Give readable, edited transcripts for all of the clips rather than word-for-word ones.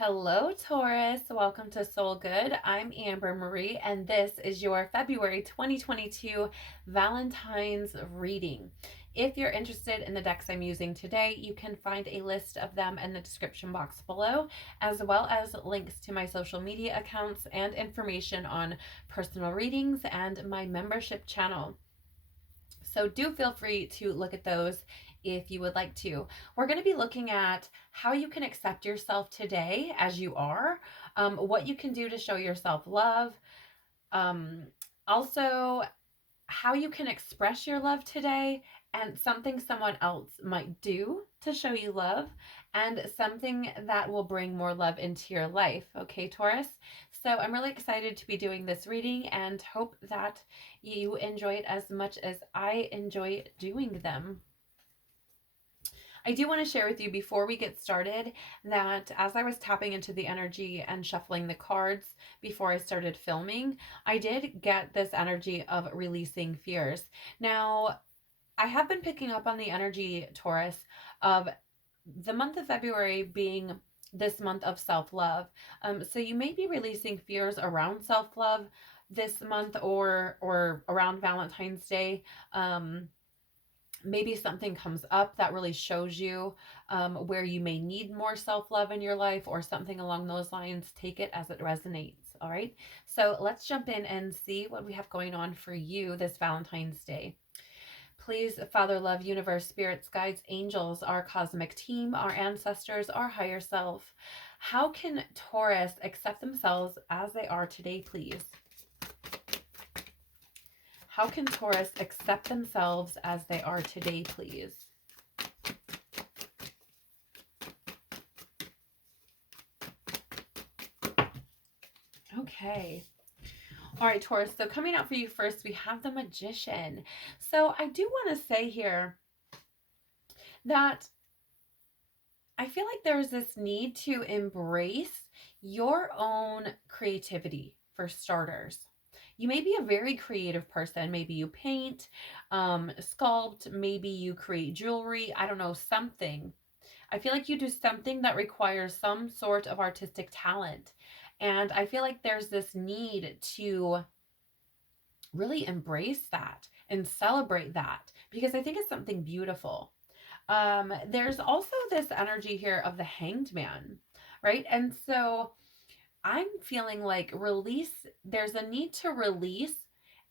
Hello, Taurus. Welcome to Soul Good. I'm Amber Marie, and this is your February 2022 Valentine's reading. If you're interested in the decks I'm using today, you can find a list of them in the description box below, as well as links to my social media accounts and information on personal readings and my membership channel. So do feel free to look at those if you would like to. We're going to be looking at how you can accept yourself today as you are, what you can do to show yourself love, um, also how you can express your love today, and something someone else might do to show you love, and something that will bring more love into your life. Okay, Taurus? So I'm really excited to be doing this reading and hope that you enjoy it as much as I enjoy doing them. I do want to share with you before we get started that as I was tapping into the energy and shuffling the cards before I started filming, I did get this energy of releasing fears. Now, I have been picking up on the energy, Taurus, of the month of February being this month of self-love. So you may be releasing fears around self-love this month or around Valentine's Day. Maybe something comes up that really shows you where you may need more self-love in your life or something along those lines. Take it as it resonates. All right. So let's jump in and see what we have going on for you this Valentine's Day. Please, Father, love, universe, spirits, guides, angels, our cosmic team, our ancestors, our higher self. How can Taurus accept themselves as they are today, please? How can Taurus accept themselves as they are today, please? Okay. All right, Taurus. So coming out for you first, we have the Magician. So I do want to say here that I feel like there's this need to embrace your own creativity for starters. You may be a very creative person. Maybe you paint, sculpt, maybe you create jewelry. I don't know, something. I feel like you do something that requires some sort of artistic talent. And I feel like there's this need to really embrace that and celebrate that because I think it's something beautiful. There's also this energy here of the Hanged Man, right? And so I'm feeling like there's a need to release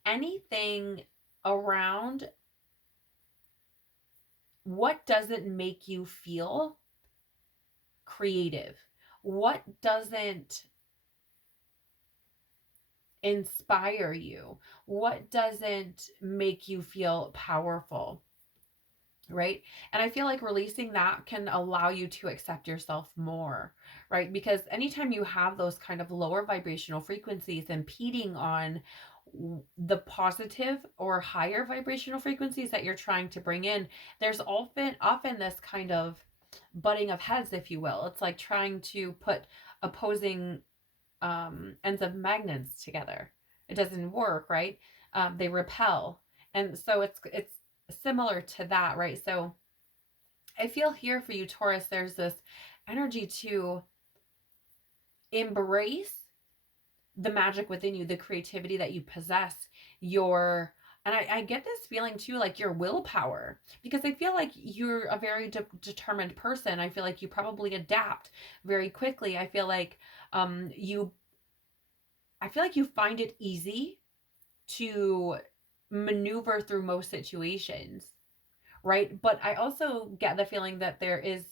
anything around what doesn't make you feel creative, what doesn't inspire you, what doesn't make you feel powerful, right? And I feel like releasing that can allow you to accept yourself more, right? Because anytime you have those kind of lower vibrational frequencies impeding on the positive or higher vibrational frequencies that you're trying to bring in, there's often this kind of butting of heads, if you will. It's like trying to put opposing ends of magnets together. It doesn't work, right? They repel. And so it's similar to that, right? So I feel here for you, Taurus, there's this energy to embrace the magic within you, the creativity that you possess, and I get this feeling too, like your willpower, because I feel like you're a very determined person. I feel like you probably adapt very quickly. I feel like you find it easy to maneuver through most situations, right? But I also get the feeling that there is,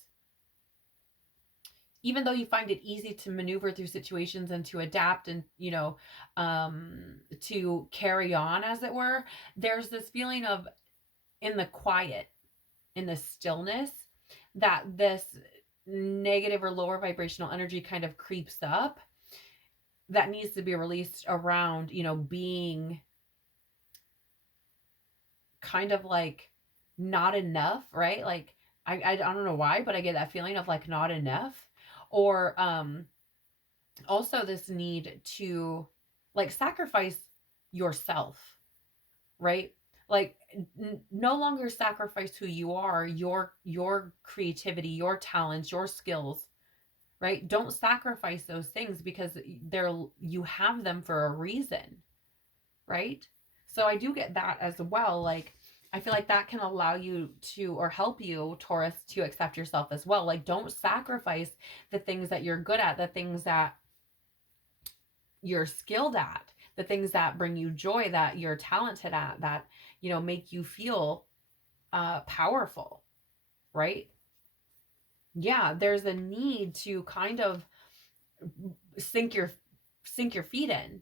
even though you find it easy to maneuver through situations and to adapt and, to carry on, as it were, there's this feeling of in the quiet, in the stillness, that this negative or lower vibrational energy kind of creeps up that needs to be released around, being kind of like not enough, right? Like I don't know why, but I get that feeling of like not enough. Or also this need to like sacrifice yourself, right? Like no longer sacrifice who you are, your creativity, your talents, your skills, right? Don't sacrifice those things because you have them for a reason, right? So I do get that as well. Like, I feel like that can allow you to, or help you, Taurus, to accept yourself as well. Like, don't sacrifice the things that you're good at, the things that you're skilled at, the things that bring you joy, that you're talented at, that, make you feel powerful, right? Yeah, there's a need to kind of sink your feet in,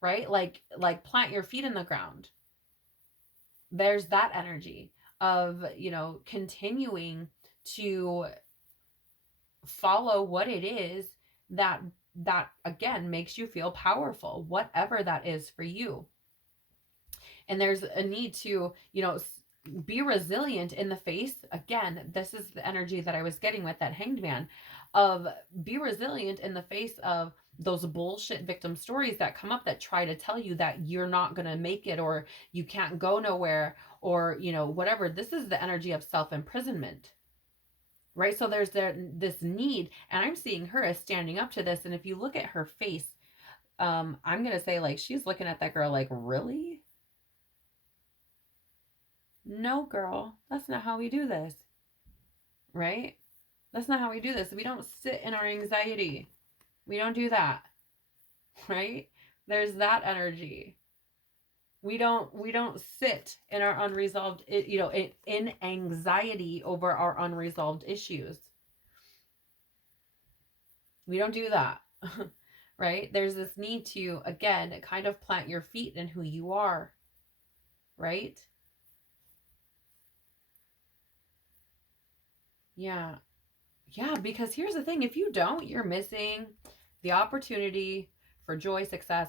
right? Like plant your feet in the ground. There's that energy of, continuing to follow what it is that again makes you feel powerful, whatever that is for you. And there's a need to, be resilient in the face. Again, this is the energy that I was getting with that Hanged Man, of be resilient in the face of those bullshit victim stories that come up that try to tell you that you're not going to make it, or you can't go nowhere, or, whatever. This is the energy of self-imprisonment, right? So there's this need, and I'm seeing her as standing up to this. And if you look at her face, I'm going to say, like, she's looking at that girl like, really? No, girl, that's not how we do this, right? That's not how we do this. We don't sit in our anxiety. We don't do that, right? There's that energy. We don't sit in our unresolved, in anxiety over our unresolved issues. We don't do that, right? There's this need to, again, kind of plant your feet in who you are, right? Yeah. Yeah, because here's the thing. If you don't, you're missing the opportunity for joy, success,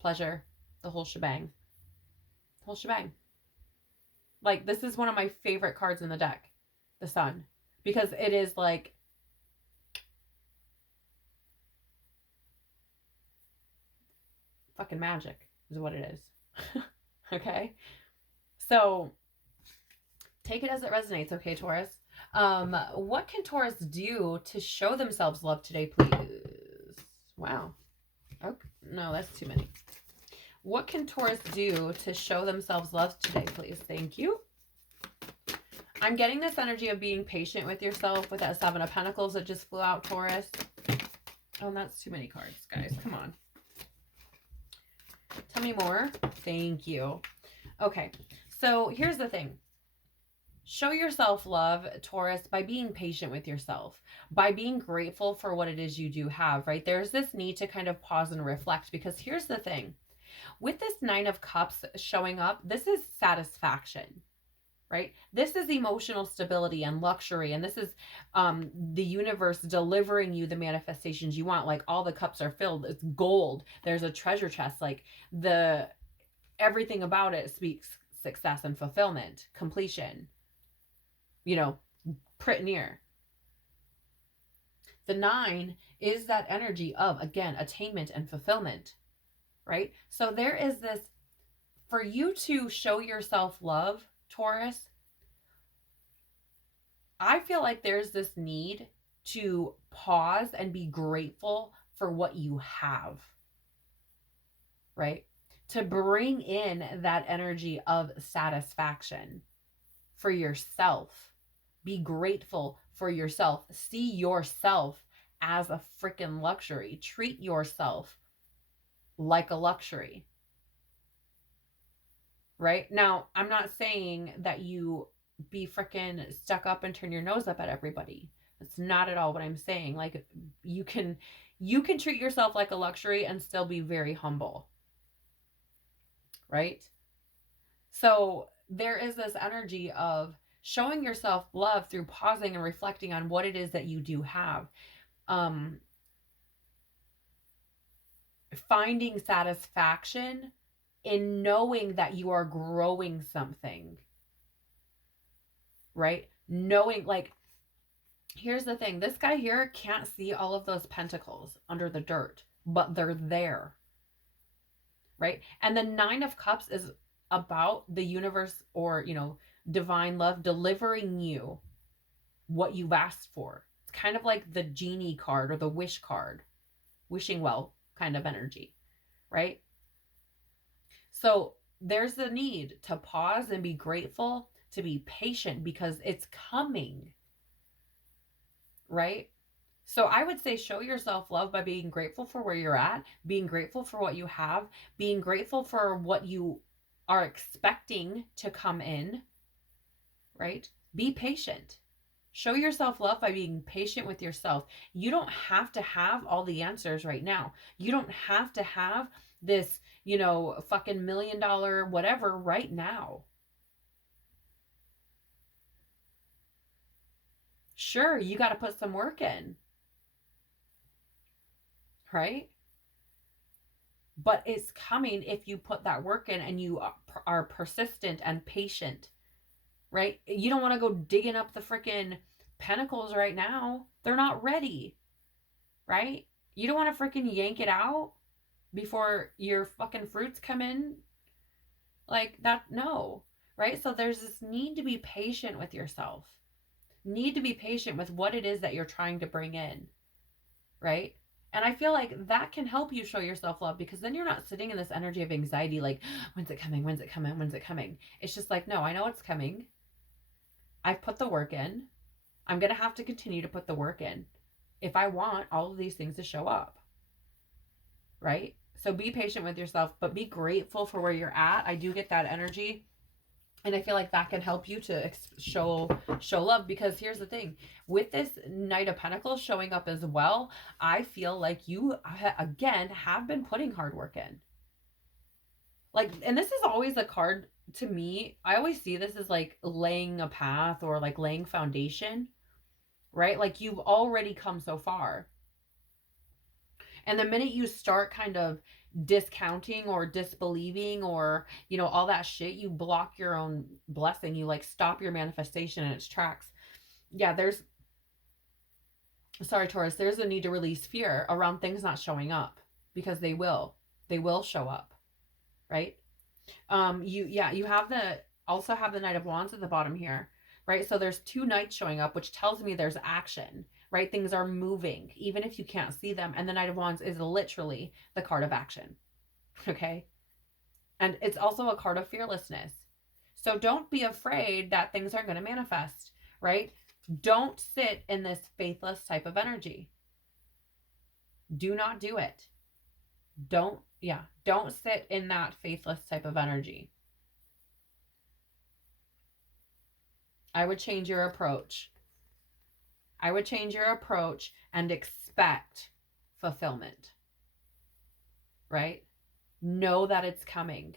pleasure, the whole shebang. Whole shebang. Like, this is one of my favorite cards in the deck, the Sun, because it is like fucking magic is what it is. Okay? So take it as it resonates, okay, Taurus? What can Taurus do to show themselves love today, please? Wow. Oh, no, that's too many. What can Taurus do to show themselves love today, please? Thank you. I'm getting this energy of being patient with yourself with that Seven of Pentacles that just flew out, Taurus. Oh, that's too many cards, guys. Come on. Tell me more. Thank you. Okay, so here's the thing. Show yourself love, Taurus, by being patient with yourself, by being grateful for what it is you do have, right? There's this need to kind of pause and reflect, because here's the thing. With this Nine of Cups showing up, this is satisfaction, right? This is emotional stability and luxury, and this is the universe delivering you the manifestations you want. Like, all the cups are filled. It's gold. There's a treasure chest. Like, everything about it speaks success and fulfillment, completion. Pretty near. The 9 is that energy of, again, attainment and fulfillment, right? So there is this, for you to show yourself love, Taurus, I feel like there's this need to pause and be grateful for what you have, right? To bring in that energy of satisfaction for yourself. Be grateful for yourself. See yourself as a freaking luxury. Treat yourself like a luxury. Right? Now, I'm not saying that you be freaking stuck up and turn your nose up at everybody. That's not at all what I'm saying. Like, you can treat yourself like a luxury and still be very humble. Right? So there is this energy of showing yourself love through pausing and reflecting on what it is that you do have. Finding satisfaction in knowing that you are growing something. Right? Knowing, like, here's the thing. This guy here can't see all of those pentacles under the dirt, but they're there. Right? And the Nine of Cups is about the universe, or, divine love delivering you what you've asked for. It's kind of like the genie card or the wish card, wishing well kind of energy, right? So there's the need to pause and be grateful, to be patient because it's coming, right? So I would say show yourself love by being grateful for where you're at, being grateful for what you have, being grateful for what you are expecting to come in, right? Be patient. Show yourself love by being patient with yourself. You don't have to have all the answers right now. You don't have to have this, fucking $1 million whatever right now. Sure, you got to put some work in, right? But it's coming if you put that work in and you are persistent and patient, right? You don't want to go digging up the freaking pentacles right now. They're not ready, right? You don't want to freaking yank it out before your fucking fruits come in. Like that, no, right? So there's this need to be patient with yourself, need to be patient with what it is that you're trying to bring in, right? And I feel like that can help you show yourself love because then you're not sitting in this energy of anxiety like, when's it coming? When's it coming? When's it coming? It's just like, no, I know it's coming. I've put the work in. I'm going to have to continue to put the work in if I want all of these things to show up, right? So be patient with yourself, but be grateful for where you're at. I do get that energy. And I feel like that can help you to show love because here's the thing. With this Knight of Pentacles showing up as well, I feel like you, again, have been putting hard work in. Like, and this is always a card to me. I always see this as like laying a path or like laying foundation, right? Like you've already come so far. And the minute you start kind of discounting or disbelieving or, all that shit, you block your own blessing. You like stop your manifestation in its tracks. Yeah, Taurus, there's a need to release fear around things not showing up because they will show up, right? You also have the Knight of Wands at the bottom here, right? So there's 2 knights showing up, which tells me there's action, right? Things are moving, even if you can't see them. And the Knight of Wands is literally the card of action, okay? And it's also a card of fearlessness. So don't be afraid that things aren't going to manifest, right? Don't sit in this faithless type of energy. Do not do it. Don't sit in that faithless type of energy. I would change your approach. I would change your approach and expect fulfillment, right? Know that it's coming.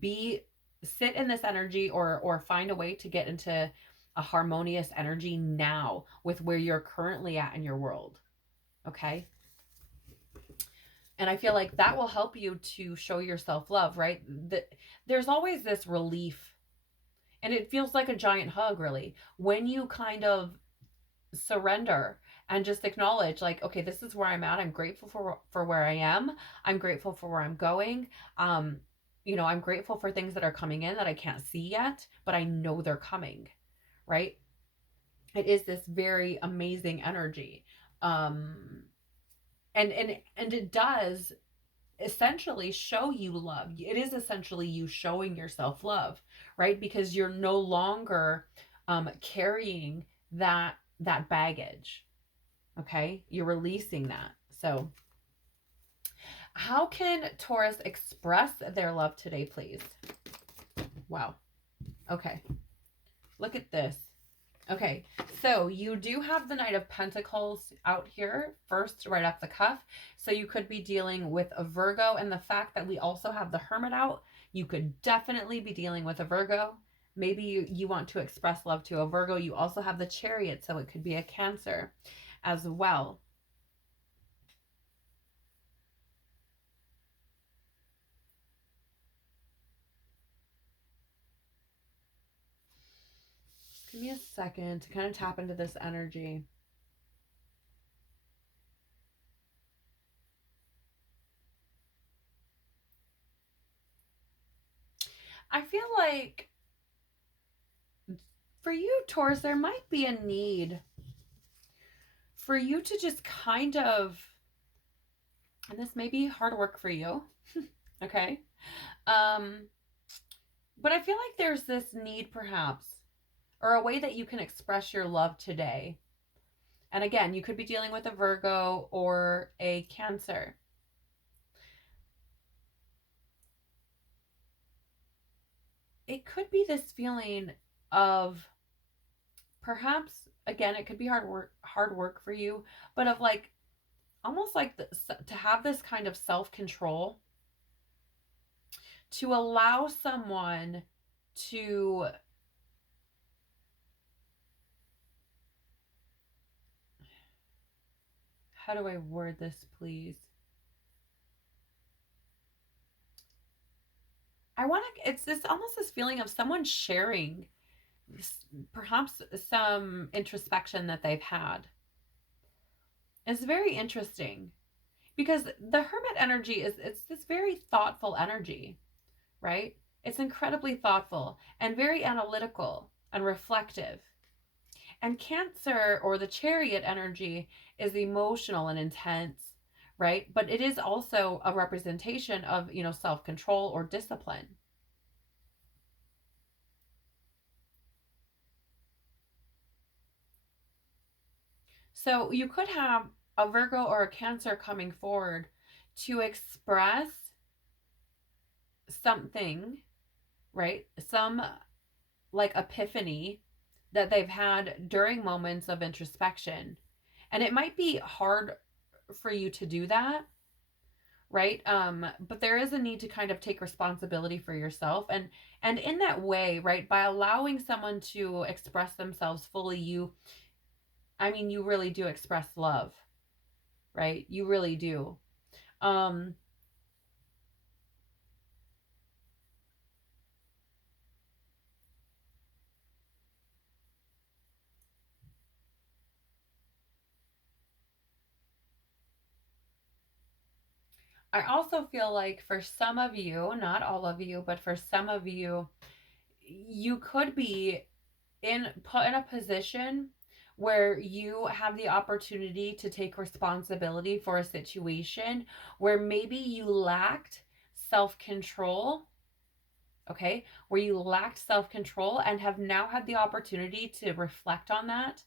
Sit in this energy or find a way to get into a harmonious energy now with where you're currently at in your world, okay? And I feel like that will help you to show yourself love, right? There's always this relief, and it feels like a giant hug, really, when you kind of surrender and just acknowledge like, okay, this is where I'm at. I'm grateful for where I am. I'm grateful for where I'm going. I'm grateful for things that are coming in that I can't see yet, but I know they're coming, right? It is this very amazing energy. And it does essentially show you love. It is essentially you showing yourself love, right? Because you're no longer carrying that baggage. Okay? You're releasing that. So how can Taurus express their love today, please? Wow. Okay. Look at this. Okay, so you do have the Knight of Pentacles out here first, right off the cuff. So you could be dealing with a Virgo, and the fact that we also have the Hermit out, you could definitely be dealing with a Virgo. Maybe you want to express love to a Virgo. You also have the Chariot, so it could be a Cancer as well. Just give me a second to kind of tap into this energy. I feel like for you, Taurus, there might be a need for you to just kind of, and this may be hard work for you, okay? But I feel like there's this need perhaps, or a way that you can express your love today. And again, you could be dealing with a Virgo or a Cancer. It could be this feeling of perhaps, again, it could be hard work for you, but of like almost like to have this kind of self-control, to allow someone to how do I word this, please? I want to, it's this almost this feeling of someone sharing perhaps some introspection that they've had. It's very interesting because the Hermit energy it's this very thoughtful energy, right? It's incredibly thoughtful and very analytical and reflective. And Cancer, or the Chariot energy, is emotional and intense, right? But it is also a representation of, self-control or discipline. So you could have a Virgo or a Cancer coming forward to express something, right? Some like epiphany that they've had during moments of introspection. And it might be hard for you to do that, right? But there is a need to kind of take responsibility for yourself. And in that way, right, by allowing someone to express themselves fully, you really do express love, right? You really do. Um, I also feel like for some of you, not all of you, but for some of you, you could be put in a position where you have the opportunity to take responsibility for a situation where maybe you lacked self-control, okay? Where you lacked self-control and have now had the opportunity to reflect on that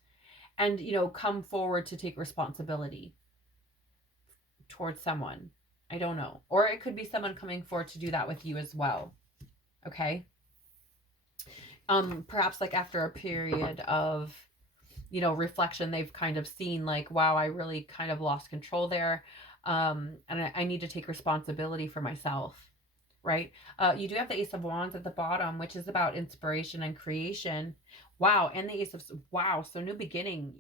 and, come forward to take responsibility towards someone. I don't know. Or it could be someone coming forward to do that with you as well. Okay? Perhaps like after a period of, reflection, they've kind of seen like, wow, I really kind of lost control there. And I need to take responsibility for myself, right? You do have the Ace of Wands at the bottom, which is about inspiration and creation. Wow. And the Ace of, wow. So new beginning.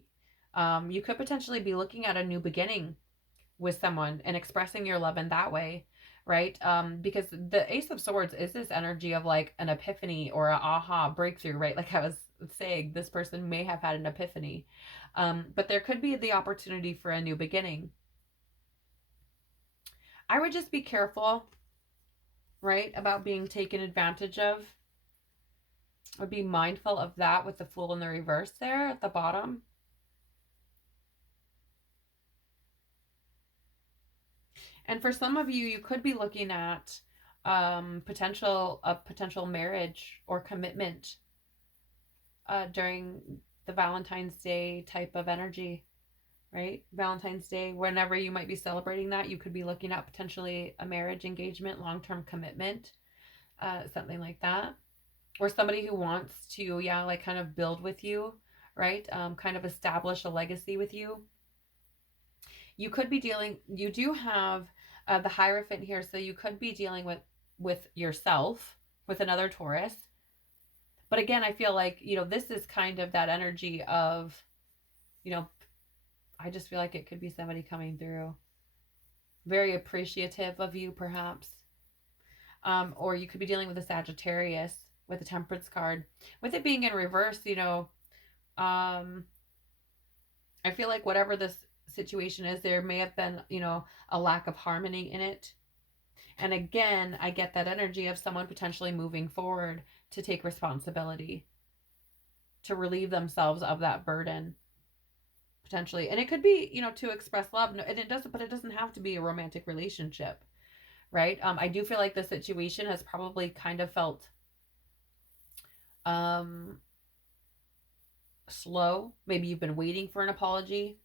You could potentially be looking at a new beginning with someone and expressing your love in that way, right? Because the Ace of Swords is this energy of like an epiphany or a aha breakthrough, right? Like I was saying, this person may have had an epiphany, but there could be the opportunity for a new beginning. I would just be careful, right, about being taken advantage of. I would be mindful of that with the Fool in the reverse there at the bottom. And for some of you, you could be looking at potential marriage or commitment during the Valentine's Day type of energy, right? Valentine's Day, whenever you might be celebrating that, you could be looking at potentially a marriage, engagement, long-term commitment, something like that. Or somebody who wants to, like kind of build with you, right? Kind of establish a legacy with you. You could be you do have the Hierophant here, so you could be dealing with yourself, with another Taurus. But again, I feel like, this is kind of that energy of, I just feel like it could be somebody coming through very appreciative of you, perhaps. Or you could be dealing with a Sagittarius with the Temperance card. With it being in reverse, I feel like whatever this situation is, there may have been, a lack of harmony in it. And again, I get that energy of someone potentially moving forward to take responsibility, to relieve themselves of that burden. potentially. And it could be, to express love. No, and it doesn't, but it doesn't have to be a romantic relationship, right? I do feel like the situation has probably kind of felt um slow. Maybe you've been waiting for an apology.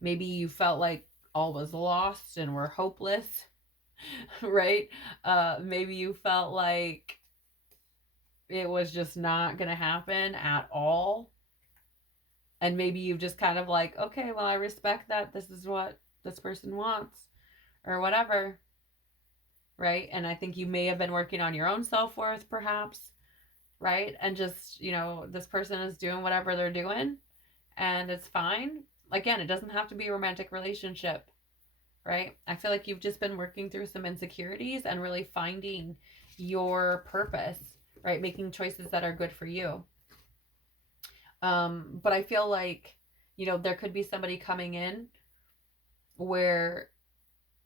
Maybe you felt like all was lost and were hopeless, right? Maybe you felt like it was just not going to happen at all. And maybe you've just kind of like, okay, well, I respect that. This is what this person wants or whatever, right? And I think you may have been working on your own self-worth, perhaps, right? And just, this person is doing whatever they're doing and it's fine. Again, it doesn't have to be a romantic relationship, right? I feel like you've just been working through some insecurities and really finding your purpose, right? Making choices that are good for you. But I feel like, there could be somebody coming in where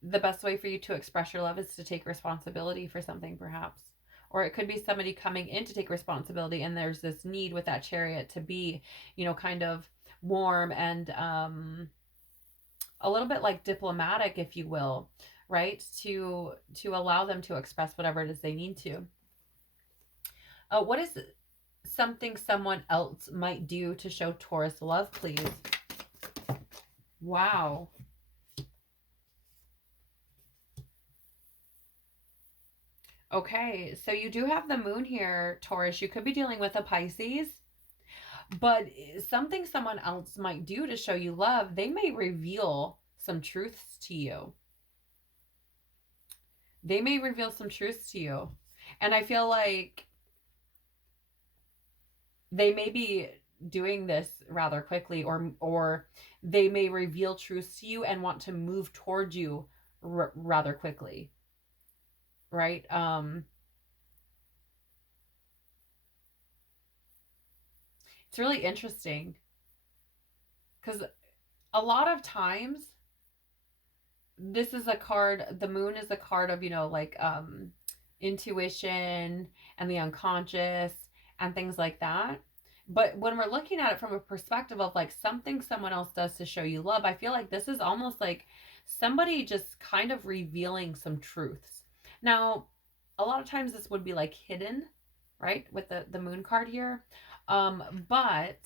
the best way for you to express your love is to take responsibility for something, perhaps. Or it could be somebody coming in to take responsibility, and there's this need with that chariot to be, kind of warm and a little bit like diplomatic, if you will, right? To allow them to express whatever it is they need to. What is something someone else might do to show Taurus love, please? Wow. Okay, so you do have the moon here, Taurus. You could be dealing with a Pisces, but something someone else might do to show you love, they may reveal some truths to you. They may reveal some truths to you. And I feel like they may be doing this rather quickly, or they may reveal truths to you and want to move towards you rather quickly, right? It's really interesting because a lot of times this is a card, the moon is a card of, like intuition and the unconscious and things like that. But when we're looking at it from a perspective of like something someone else does to show you love, I feel like this is almost like somebody just kind of revealing some truths. Now, a lot of times this would be like hidden, right? With the moon card here. But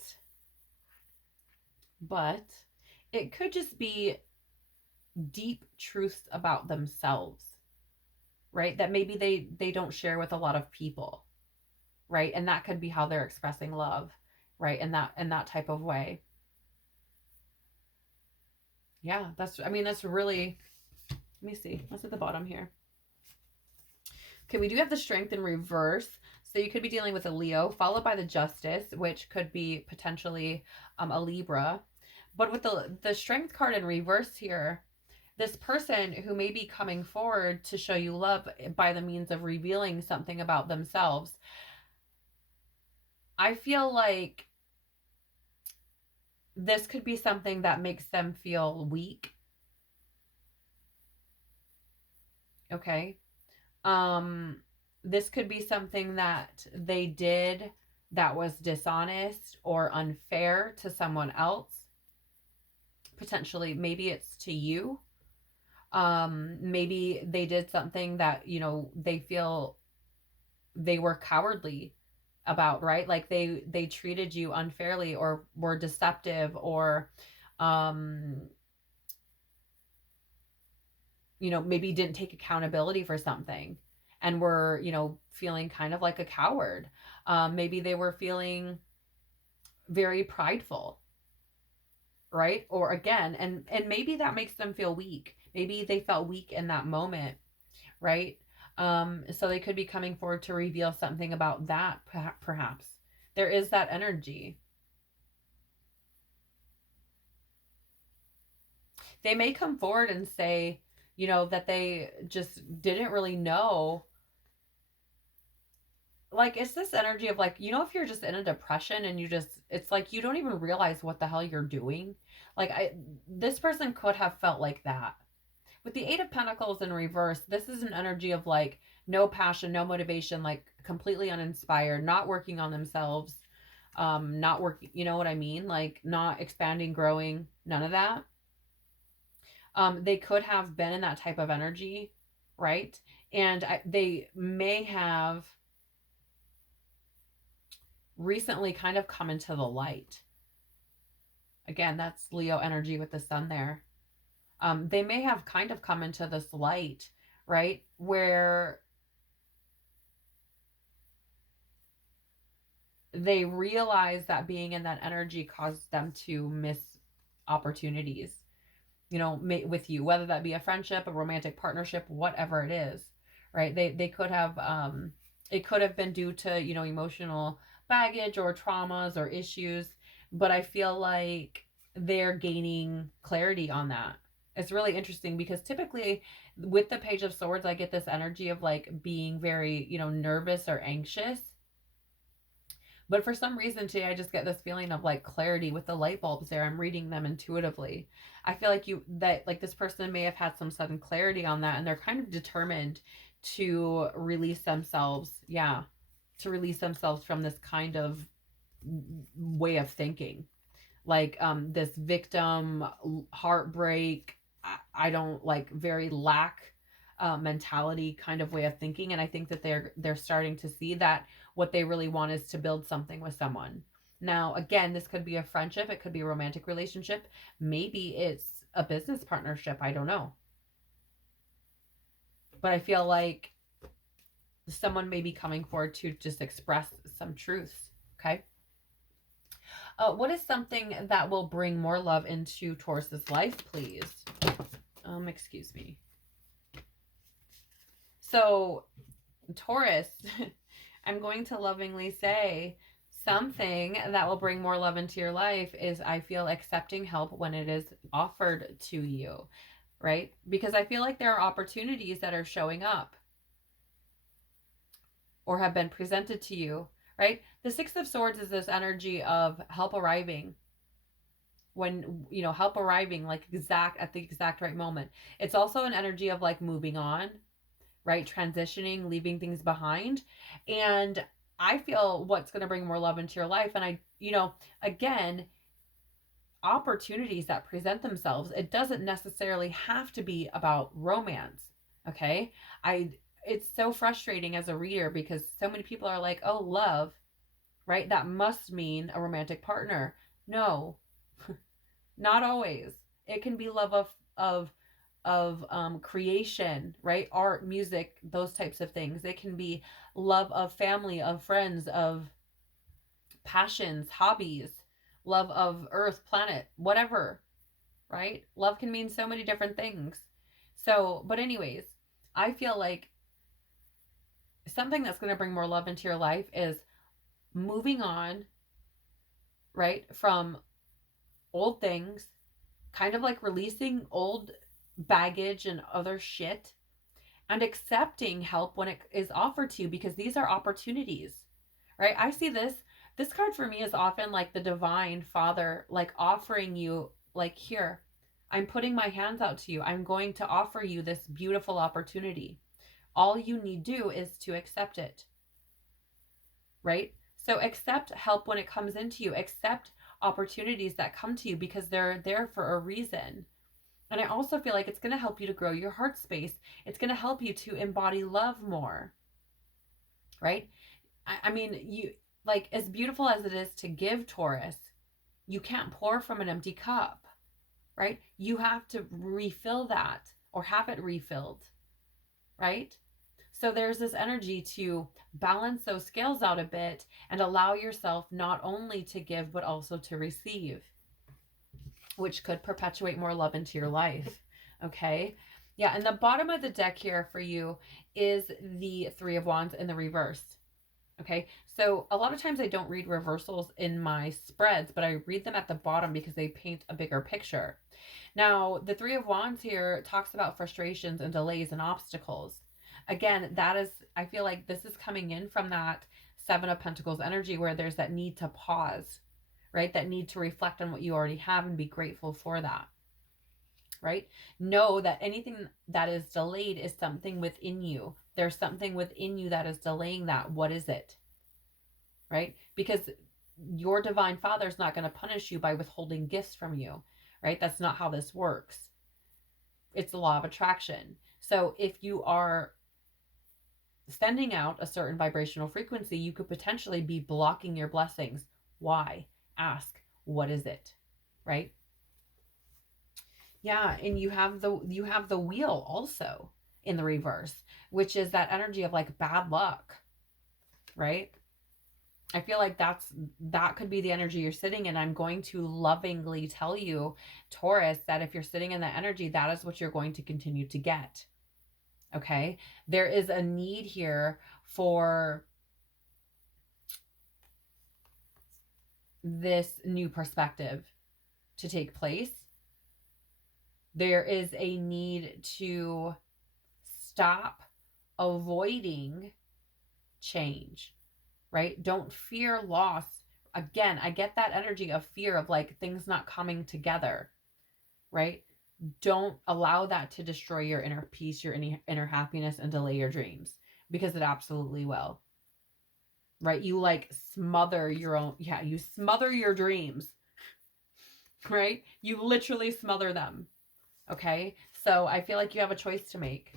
it could just be deep truths about themselves, right? That maybe they don't share with a lot of people, right? And that could be how they're expressing love, right? In that type of way. Yeah, that's really, let me see. What's at the bottom here? Okay, we do have the Strength in reverse. So you could be dealing with a Leo, followed by the Justice, which could be potentially a Libra. But with the Strength card in reverse here, this person who may be coming forward to show you love by the means of revealing something about themselves, I feel like this could be something that makes them feel weak. Okay. This could be something that they did that was dishonest or unfair to someone else. Potentially, maybe it's to you. Maybe they did something that, they feel they were cowardly about, right? Like they treated you unfairly or were deceptive or maybe didn't take accountability for something and were, feeling kind of like a coward. Maybe they were feeling very prideful, right? Or again, and maybe that makes them feel weak. Maybe they felt weak in that moment, right? So they could be coming forward to reveal something about that, perhaps. There is that energy. They may come forward and say, that they just didn't really know. Like, it's this energy of like, if you're just in a depression and it's like you don't even realize what the hell you're doing. Like, this person could have felt like that. With the Eight of Pentacles in reverse, this is an energy of like no passion, no motivation, like completely uninspired, not working on themselves. not working, you know what I mean? Like not expanding, growing, none of that. They could have been in that type of energy, right? And they may have recently kind of come into the light. Again, that's Leo energy with the sun there. They may have kind of come into this light, right? Where they realize that being in that energy caused them to miss opportunities, you know, with you, whether that be a friendship, a romantic partnership, whatever it is, right? They could have, it could have been due to, you know, emotional baggage or traumas or issues, but I feel like they're gaining clarity on that. It's really interesting because typically with the Page of Swords, I get this energy of like being very, you know, nervous or anxious. But for some reason today, I just get this feeling of like clarity with the light bulbs there. I'm reading them intuitively. I feel like like this person may have had some sudden clarity on that and they're kind of determined to release themselves. Yeah. To release themselves from this kind of way of thinking. Like this victim heartbreak, I don't like, very lack mentality kind of way of thinking. And I think that they're starting to see that what they really want is to build something with someone. Now, again, this could be a friendship, it could be a romantic relationship, maybe it's a business partnership, I don't know. But I feel like someone may be coming forward to just express some truths. Okay. What is something that will bring more love into Taurus's life, please? Excuse me. So, Taurus, I'm going to lovingly say something that will bring more love into your life is, I feel, accepting help when it is offered to you, right? Because I feel like there are opportunities that are showing up or have been presented to you, right? The Six of Swords is this energy of help arriving. When, you know, help arriving like at the exact right moment. It's also an energy of like moving on, right? Transitioning, leaving things behind. And I feel what's going to bring more love into your life. And I, you know, again, opportunities that present themselves, it doesn't necessarily have to be about romance. Okay. It's so frustrating as a reader because so many people are like, oh, love, right? That must mean a romantic partner. No, not always. It can be love of creation, right? Art, music, those types of things. It can be love of family, of friends, of passions, hobbies, love of earth, planet, whatever, right? Love can mean so many different things. So, but anyways, I feel like something that's going to bring more love into your life is moving on, right? From old things, kind of like releasing old baggage and other shit and accepting help when it is offered to you, because these are opportunities, right? I see this card for me is often like the divine father, like offering you, like, here, I'm putting my hands out to you. I'm going to offer you this beautiful opportunity. All you need do is to accept it, right? So accept help when it comes into you. Accept opportunities that come to you because they're there for a reason. And I also feel like it's going to help you to grow your heart space. It's going to help you to embody love more, right? I mean, you, like, as beautiful as it is to give, Taurus, you can't pour from an empty cup, right? You have to refill that or have it refilled, right? So there's this energy to balance those scales out a bit and allow yourself not only to give, but also to receive, which could perpetuate more love into your life. Okay. Yeah. And the bottom of the deck here for you is the Three of Wands in the reverse. Okay. So a lot of times I don't read reversals in my spreads, but I read them at the bottom because they paint a bigger picture. Now, the Three of Wands here talks about frustrations and delays and obstacles. Again, that is, I feel like this is coming in from that Seven of Pentacles energy where there's that need to pause, right? That need to reflect on what you already have and be grateful for that, right? Know that anything that is delayed is something within you. There's something within you that is delaying that. What is it? Right? Because your divine father is not going to punish you by withholding gifts from you, right? That's not how this works. It's the law of attraction. So if you are sending out a certain vibrational frequency, you could potentially be blocking your blessings. Why? Ask, what is it? Right? Yeah, and you have the wheel also in the reverse, which is that energy of like bad luck, right? I feel like that could be the energy you're sitting in. I'm going to lovingly tell you, Taurus, that if you're sitting in that energy, that is what you're going to continue to get. Okay? There is a need here for this new perspective to take place. There is a need to stop avoiding change, right? Don't fear loss. Again, I get that energy of fear of like things not coming together, right? Don't allow that to destroy your inner peace, your inner happiness, and delay your dreams, because it absolutely will, right? You like smother your own, you smother your dreams, right? You literally smother them. Okay. So I feel like you have a choice to make.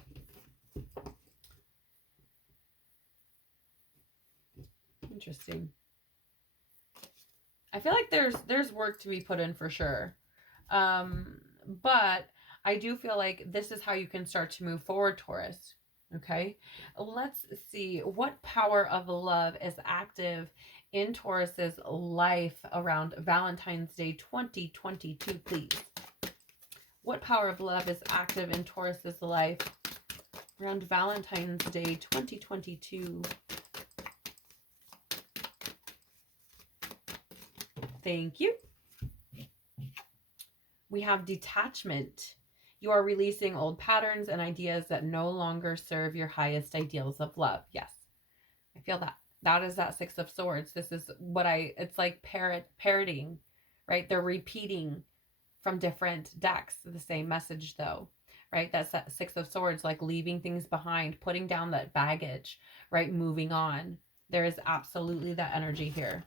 Interesting. I feel like there's work to be put in for sure. But I do feel like this is how you can start to move forward, Taurus. Okay. Let's see what power of love is active in Taurus's life around Valentine's Day 2022, please. What power of love is active in Taurus's life around Valentine's Day 2022? Thank you. We have detachment. You are releasing old patterns and ideas that no longer serve your highest ideals of love. Yes, I feel that. That is that Six of Swords. This is what it's like parroting, right? They're repeating from different decks the same message though, right? That's that Six of Swords, like leaving things behind, putting down that baggage, right? Moving on. There is absolutely that energy here.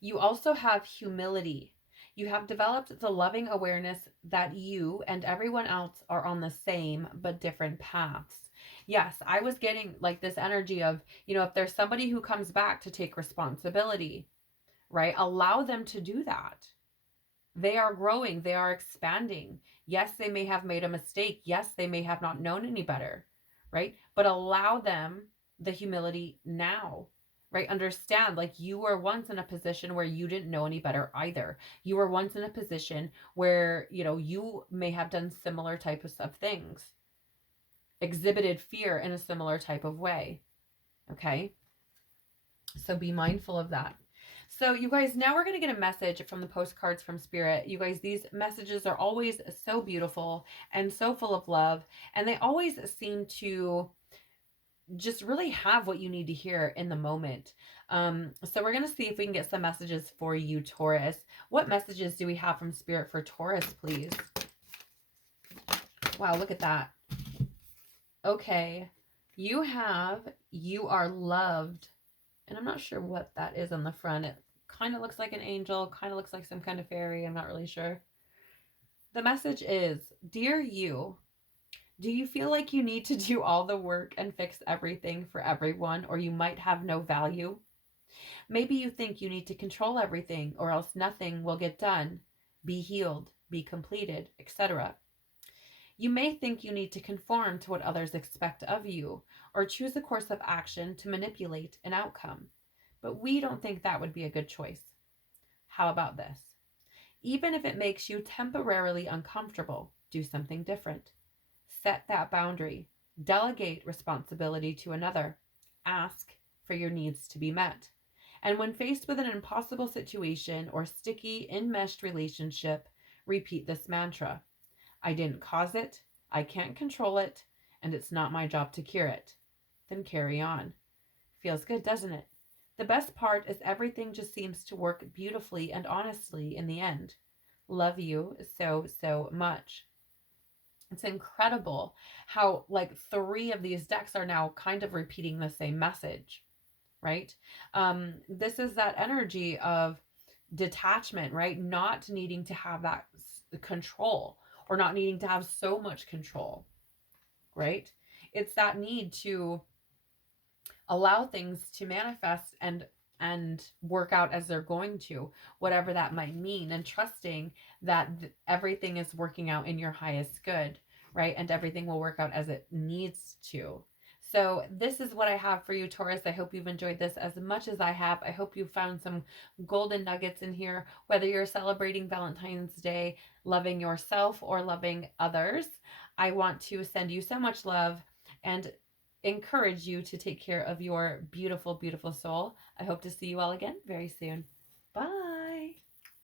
You also have humility. You have developed the loving awareness that you and everyone else are on the same but different paths. Yes, I was getting like this energy of, if there's somebody who comes back to take responsibility, right? Allow them to do that. They are growing, they are expanding. Yes, they may have made a mistake. Yes, they may have not known any better, right? But allow them the humility now, right? Understand, like, you were once in a position where you didn't know any better either. You were once in a position where, you may have done similar types of things, exhibited fear in a similar type of way. Okay. So be mindful of that. So you guys, now we're going to get a message from the postcards from Spirit. You guys, these messages are always so beautiful and so full of love. And they always seem to just really have what you need to hear in the moment. So we're going to see if we can get some messages for you, Taurus. What messages do we have from Spirit for Taurus, please? Wow, look at that. Okay. You are loved. And I'm not sure what that is on the front. It kind of looks like an angel, kind of looks like some kind of fairy. I'm not really sure. The message is, dear you, do you feel like you need to do all the work and fix everything for everyone, or you might have no value? Maybe you think you need to control everything, or else nothing will get done, be healed, be completed, etc. You may think you need to conform to what others expect of you, or choose a course of action to manipulate an outcome. But we don't think that would be a good choice. How about this? Even if it makes you temporarily uncomfortable, do something different. Set that boundary. Delegate responsibility to another. Ask for your needs to be met. And when faced with an impossible situation or sticky, enmeshed relationship, repeat this mantra. I didn't cause it, I can't control it, and it's not my job to cure it. Then carry on. Feels good, doesn't it? The best part is everything just seems to work beautifully and honestly in the end. Love you so, so much. It's incredible how like 3 of these decks are now kind of repeating the same message. right? This is that energy of detachment, right? Not needing to have that control, or not needing to have so much control, right? It's that need to allow things to manifest and work out as they're going to, whatever that might mean, and trusting that everything is working out in your highest good, right? And everything will work out as it needs to. So this is what I have for you, Taurus. I hope you've enjoyed this as much as I have. I hope you found some golden nuggets in here, whether you're celebrating Valentine's Day, loving yourself, or loving others. I want to send you so much love and encourage you to take care of your beautiful, beautiful soul. I hope to see you all again very soon.